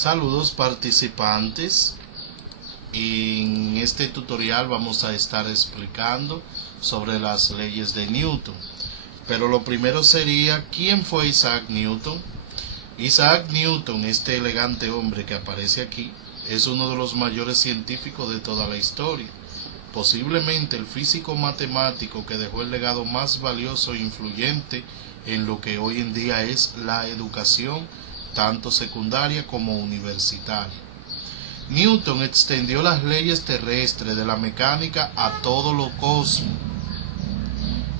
Saludos participantes. En este tutorial vamos a estar explicando sobre las leyes de Newton. Pero lo primero sería, ¿quién fue Isaac Newton? Isaac Newton, este elegante hombre que aparece aquí, es uno de los mayores científicos de toda la historia. Posiblemente el físico matemático que dejó el legado más valioso e influyente en lo que hoy en día es la educación, tanto secundaria como universitaria. Newton extendió las leyes terrestres de la mecánica a todo lo cosmos,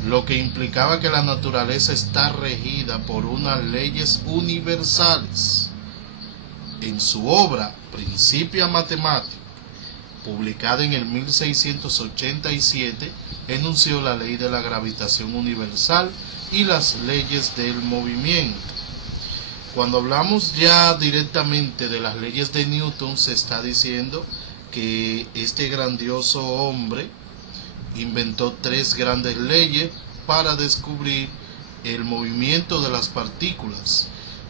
lo que implicaba que la naturaleza está regida por unas leyes universales. En su obra Principia Mathematica, publicada en el 1687, enunció la ley de la gravitación universal y las leyes del movimiento. Cuando hablamos ya directamente de las leyes de Newton, se está diciendo que este grandioso hombre inventó tres grandes leyes para descubrir el movimiento de las partículas.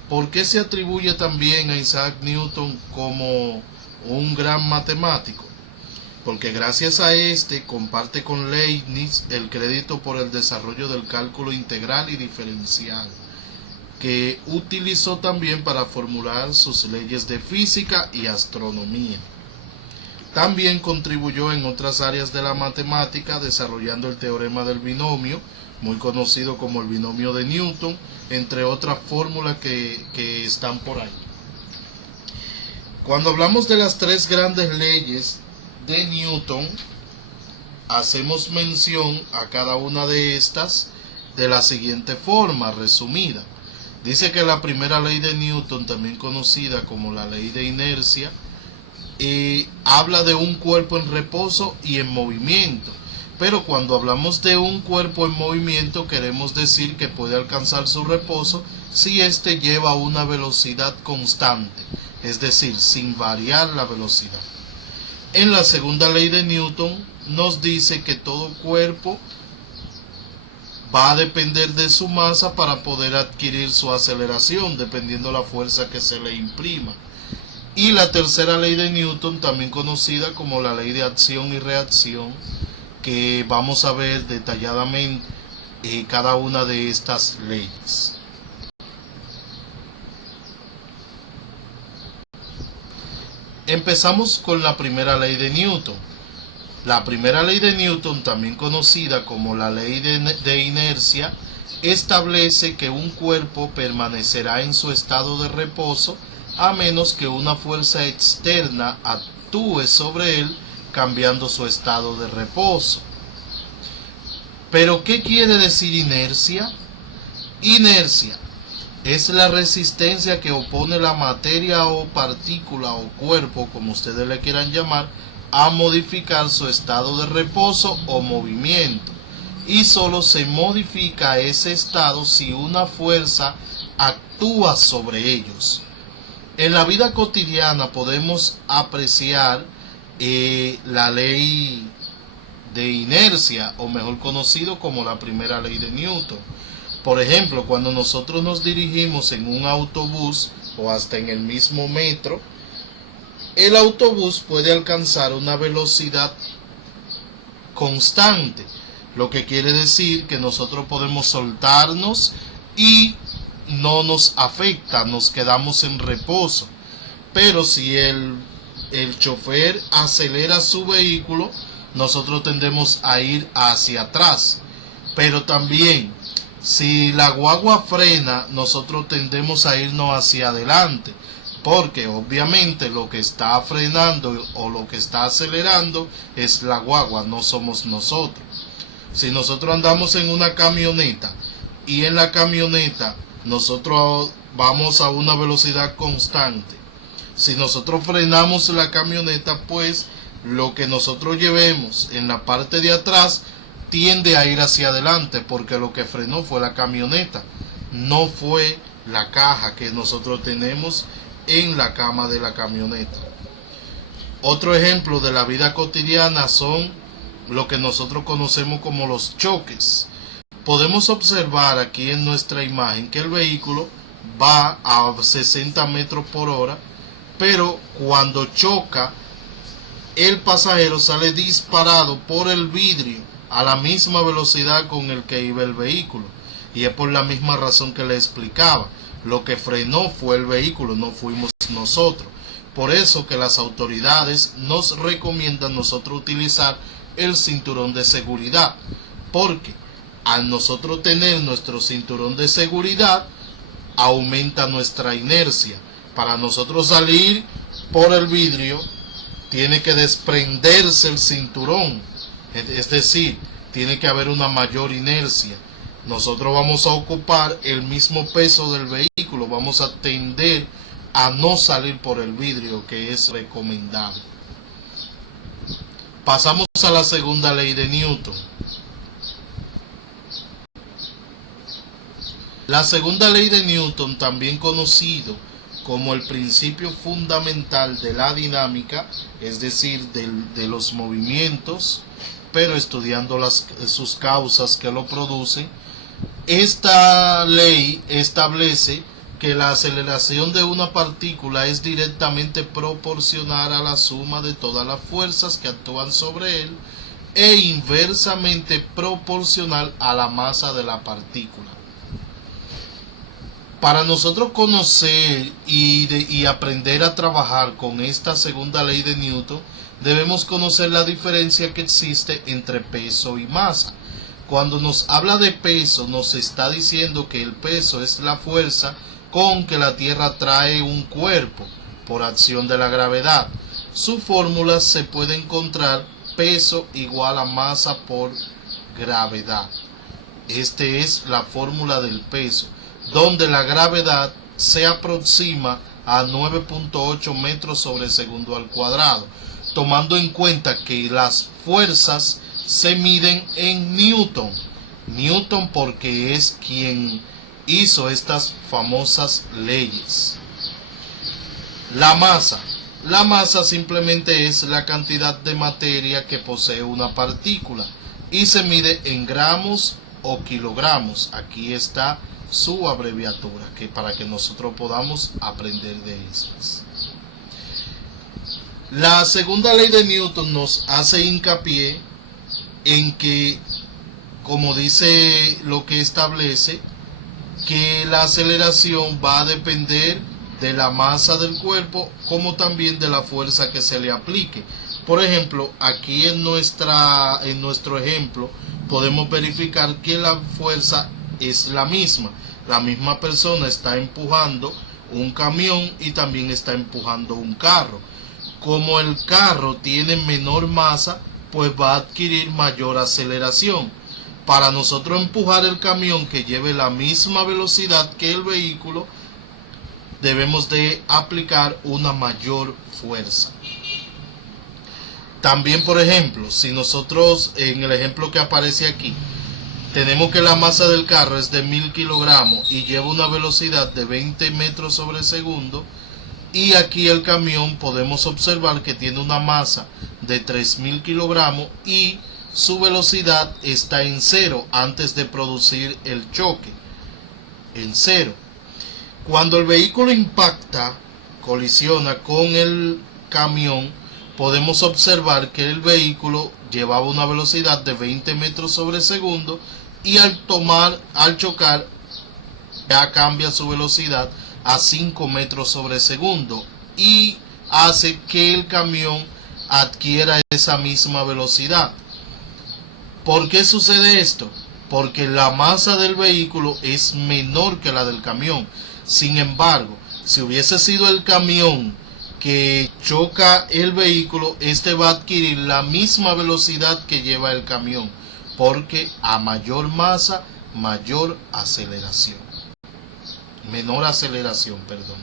¿Por qué se atribuye también a Isaac Newton como un gran matemático? Porque gracias a este comparte con Leibniz el crédito por el desarrollo del cálculo integral y diferencial, que utilizó también para formular sus leyes de física y astronomía. También contribuyó en otras áreas de la matemática, desarrollando el teorema del binomio, muy conocido como el binomio de Newton, entre otras fórmulas que están por ahí. Cuando hablamos de las tres grandes leyes de Newton, hacemos mención a cada una de estas de la siguiente forma, resumida. Dice que la primera ley de Newton, también conocida como la ley de inercia, habla de un cuerpo en reposo y en movimiento. Pero cuando hablamos de un cuerpo en movimiento, queremos decir que puede alcanzar su reposo si éste lleva una velocidad constante, es decir, sin variar la velocidad. En la segunda ley de Newton nos dice que todo cuerpo va a depender de su masa para poder adquirir su aceleración, dependiendo la fuerza que se le imprima. Y la tercera ley de Newton, también conocida como la ley de acción y reacción, que vamos a ver detalladamente cada una de estas leyes. Empezamos con la primera ley de Newton. La primera ley de Newton, también conocida como la ley de inercia, establece que un cuerpo permanecerá en su estado de reposo a menos que una fuerza externa actúe sobre él, cambiando su estado de reposo. ¿Pero qué quiere decir inercia? Inercia es la resistencia que opone la materia o partícula o cuerpo, como ustedes le quieran llamar, a modificar su estado de reposo o movimiento, y solo se modifica ese estado si una fuerza actúa sobre ellos. En la vida cotidiana podemos apreciar la ley de inercia, o mejor conocido como la primera ley de Newton. Por ejemplo, cuando nosotros nos dirigimos en un autobús o hasta en el mismo metro, el autobús puede alcanzar una velocidad constante, lo que quiere decir que nosotros podemos soltarnos y no nos afecta, nos quedamos en reposo. Pero si el chofer acelera su vehículo, nosotros tendemos a ir hacia atrás. Pero también, si la guagua frena, nosotros tendemos a irnos hacia adelante, porque obviamente lo que está frenando o lo que está acelerando es la guagua, no somos nosotros. Si nosotros andamos en una camioneta y en la camioneta nosotros vamos a una velocidad constante, si nosotros frenamos la camioneta, pues lo que nosotros llevemos en la parte de atrás tiende a ir hacia adelante, porque lo que frenó fue la camioneta, no fue la caja que nosotros tenemos en la cama de la camioneta. Otro ejemplo de la vida cotidiana son lo que nosotros conocemos como los choques. Podemos observar aquí en nuestra imagen que el vehículo va a 60 metros por hora pero cuando choca, el pasajero sale disparado por el vidrio a la misma velocidad con el que iba el vehículo. Y es por la misma razón que le explicaba. Lo que frenó fue el vehículo, no fuimos nosotros. Por eso que las autoridades nos recomiendan nosotros utilizar el cinturón de seguridad. Porque al nosotros tener nuestro cinturón de seguridad, aumenta nuestra inercia. Para nosotros salir por el vidrio, tiene que desprenderse el cinturón. Es decir, tiene que haber una mayor inercia. Nosotros vamos a ocupar el mismo peso del vehículo, vamos a tender a no salir por el vidrio, que es recomendable. Pasamos a la segunda ley de Newton. La segunda ley de Newton, también conocido como el principio fundamental de la dinámica, es decir, de los movimientos, pero estudiando sus causas que lo producen. Esta ley establece que la aceleración de una partícula es directamente proporcional a la suma de todas las fuerzas que actúan sobre él e inversamente proporcional a la masa de la partícula. Para nosotros conocer y aprender a trabajar con esta segunda ley de Newton, debemos conocer la diferencia que existe entre peso y masa. Cuando nos habla de peso, nos está diciendo que el peso es la fuerza con que la Tierra atrae un cuerpo por acción de la gravedad. Su fórmula se puede encontrar: peso igual a masa por gravedad. Esta es la fórmula del peso, donde la gravedad se aproxima a 9.8 metros sobre segundo al cuadrado, tomando en cuenta que las fuerzas se miden en Newton. Newton porque es quien hizo estas famosas leyes. La masa. La masa simplemente es la cantidad de materia que posee una partícula y se mide en gramos o kilogramos. Aquí está su abreviatura, que para que nosotros podamos aprender de esas. La segunda ley de Newton nos hace hincapié en que, como dice lo que establece, que la aceleración va a depender de la masa del cuerpo, como también de la fuerza que se le aplique. Por ejemplo, aquí en nuestro ejemplo podemos verificar que la fuerza es la misma. La misma persona está empujando un camión y también está empujando un carro. Como el carro tiene menor masa, pues va a adquirir mayor aceleración. Para nosotros empujar el camión que lleve la misma velocidad que el vehículo, debemos de aplicar una mayor fuerza. También, por ejemplo, si nosotros, en el ejemplo que aparece aquí, tenemos que la masa del carro es de 1000 kilogramos y lleva una velocidad de 20 metros sobre segundo, y aquí el camión podemos observar que tiene una masa de 3000 kilogramos y su velocidad está en cero antes de producir el choque, en cero. Cuando el vehículo impacta, colisiona con el camión, podemos observar que el vehículo llevaba una velocidad de 20 metros sobre segundo y al chocar ya cambia su velocidad a 5 metros sobre segundo y hace que el camión adquiera esa misma velocidad. ¿Por qué sucede esto? Porque la masa del vehículo es menor que la del camión. Sin embargo, si hubiese sido el camión que choca el vehículo, este va a adquirir la misma velocidad que lleva el camión, porque a mayor masa, mayor aceleración. Menor aceleración, perdón.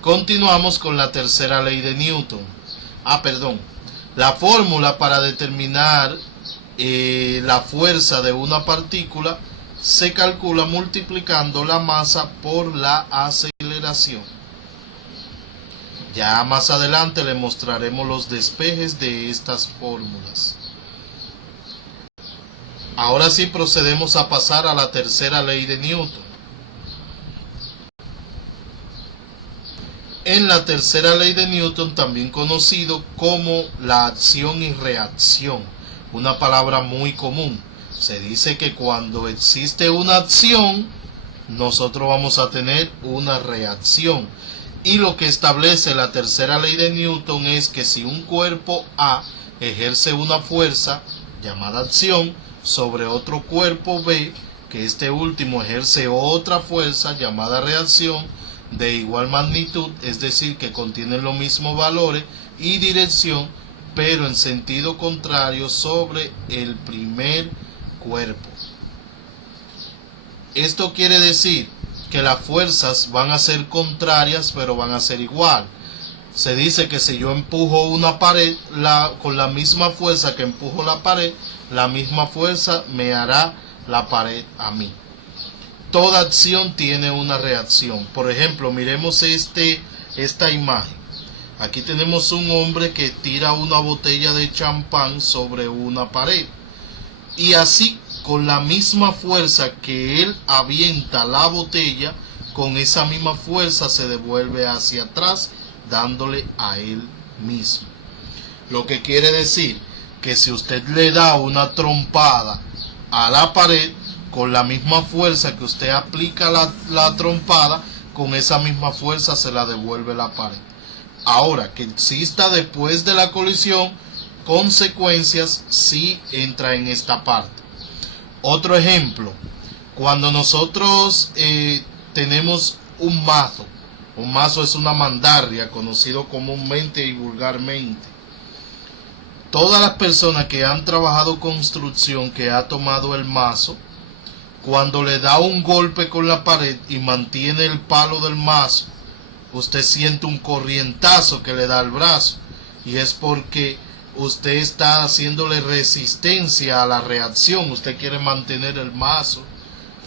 Continuamos con la tercera ley de Newton. La fórmula para determinar la fuerza de una partícula se calcula multiplicando la masa por la aceleración. Ya más adelante le mostraremos los despejes de estas fórmulas. Ahora sí procedemos a pasar a la tercera ley de Newton. en la tercera ley de Newton, también conocido como la acción y reacción, una palabra muy común. Se dice que cuando existe una acción, nosotros vamos a tener una reacción. Y lo que establece la tercera ley de Newton es que si un cuerpo A ejerce una fuerza llamada acción sobre otro cuerpo B, que este último ejerce otra fuerza llamada reacción de igual magnitud, es decir, que contienen los mismos valores y dirección, pero en sentido contrario sobre el primer cuerpo. Esto quiere decir que las fuerzas van a ser contrarias, pero van a ser igual. Se dice que si yo empujo una pared con la misma fuerza que empujo la pared, la misma fuerza me hará la pared a mí. Toda acción tiene una reacción. Por ejemplo, miremos esta imagen. Aquí tenemos un hombre que tira una botella de champán sobre una pared. Y así, con la misma fuerza que él avienta la botella, con esa misma fuerza se devuelve hacia atrás, dándole a él mismo. Lo que quiere decir que si usted le da una trompada a la pared, con la misma fuerza que usted aplica la trompada, con esa misma fuerza se la devuelve la pared. Ahora, que exista después de la colisión consecuencias, sí entra en esta parte. Otro ejemplo, cuando nosotros tenemos un mazo es una mandarria, conocido comúnmente y vulgarmente. Todas las personas que han trabajado construcción, que ha tomado el mazo, cuando le da un golpe con la pared y mantiene el palo del mazo, usted siente un corrientazo que le da al brazo, y es porque usted está haciéndole resistencia a la reacción. Usted quiere mantener el mazo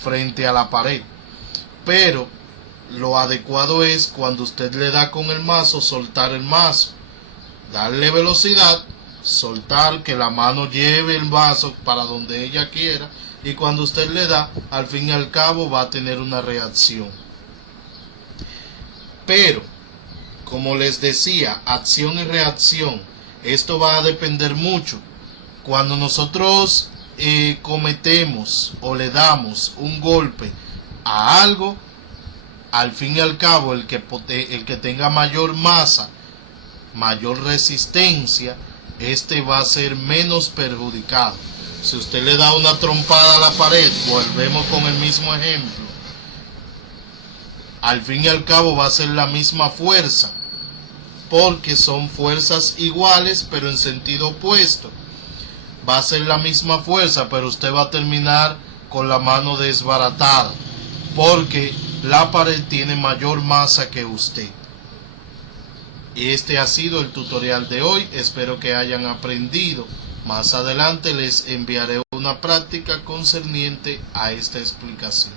frente a la pared, pero lo adecuado es, cuando usted le da con el mazo, soltar el mazo, darle velocidad, soltar, que la mano lleve el vaso para donde ella quiera, y cuando usted le da, al fin y al cabo va a tener una reacción. Pero, como les decía, acción y reacción, esto va a depender mucho. Cuando nosotros cometemos o le damos un golpe a algo, al fin y al cabo el que tenga mayor masa, mayor resistencia, este va a ser menos perjudicado. Si usted le da una trompada a la pared, volvemos con el mismo ejemplo, al fin y al cabo va a ser la misma fuerza, porque son fuerzas iguales pero en sentido opuesto. Va a ser la misma fuerza, pero usted va a terminar con la mano desbaratada, porque la pared tiene mayor masa que usted. Este ha sido el tutorial de hoy, espero que hayan aprendido. Más adelante les enviaré una práctica concerniente a esta explicación.